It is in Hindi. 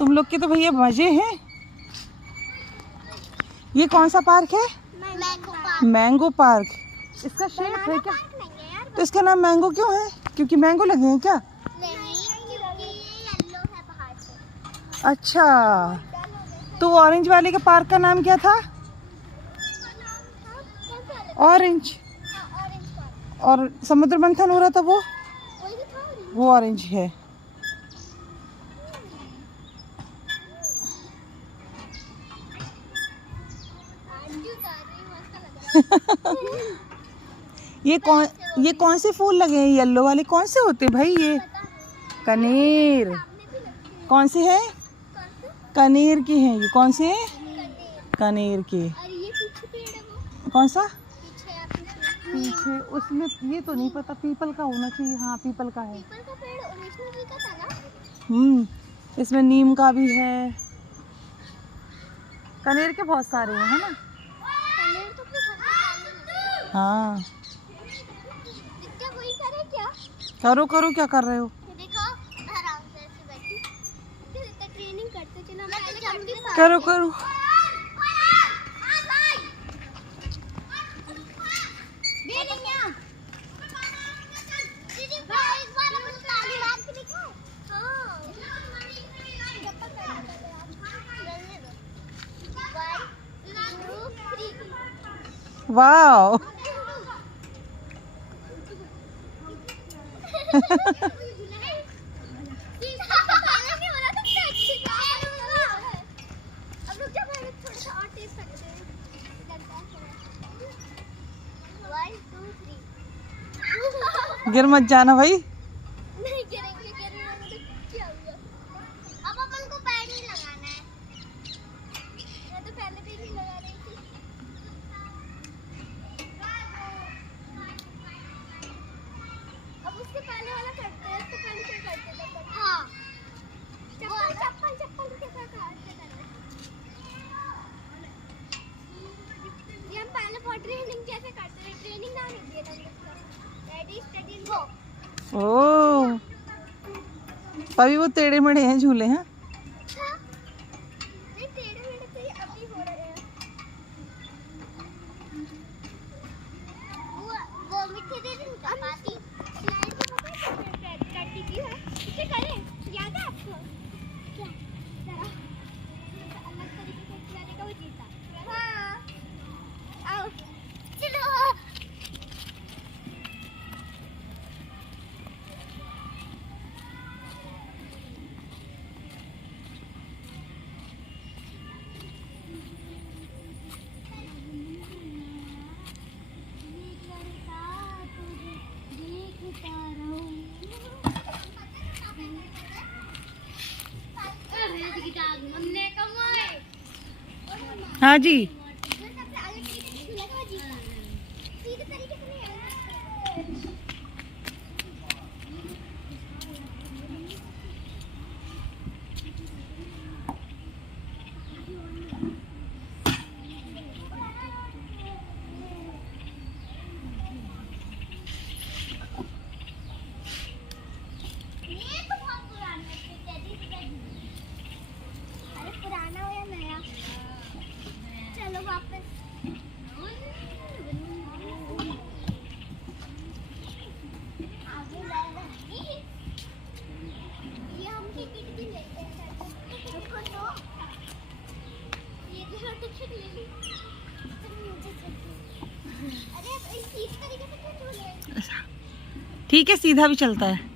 तुम लोग के तो भैया मजे हैं। ये कौन सा पार्क है? Mango park. इसका शेप है क्या? तो इसका नाम मैंगो क्यों है? क्योंकि मैंगो लगे हैं क्या? नहीं, क्योंकि ये येलो है बाहर से। अच्छा, तो ऑरेंज वाले के पार्क का नाम क्या था? ऑरेंज। और समुद्र मंथन हो रहा था वो ऑरेंज है। ये कौन से फूल लगे हैं? येलो वाले कौन से होते हैं भाई? ये कनेर। कौन से है? कनेर के हैं ये। कौन से हैं? कनेर के। कौन सा? पीछे उसमें ये तो नहीं पता, पीपल का होना चाहिए। हाँ, पीपल का है। इसमें नीम का भी है। कनेर के बहुत सारे हैं, है ना? हाँ, करो करो, क्या कर रहे हो? करो करो। वाओ। गिर मत जाना भाई। नहीं गिरेंगे, गिरेंगे तो क्या हुआ? अब अपन को पैर नहीं लगाना है। मैं तो पहले भी नहीं लगा रही थी। अब उसके पहले वाला करते हैं। उसके पहले क्या करते थे? हाँ, चप्पल चप्पल चप्पल के साथ हाथ से करना। ये हम पहले बहुत ट्रेनिंग जैसे करते थे। ट्रेनिंग ना नहीं दिया था। रेडी स्टडी गो। ओह, अभी वो टेढ़े मेढ़े हैं झूले हैं। नहीं, टेढ़े मेढ़े तो ये अभी हो रहे हैं। वो मिट्टी दे दें पाती स्लाइड को पकड़ करती थी है। इसे करें, याद है आपको? क्या जरा अलग तरीके से खिलाने का वो जीता। हाँ, आओ चलो। हाँ जी। पुराना हो या नया, चलो वापस। ये हम टिकट भी लेते हैं। देखो तो ये टिकट ले ली। अरे इस तरीके से क्यों झूले? ठीक है, सीधा भी चलता है।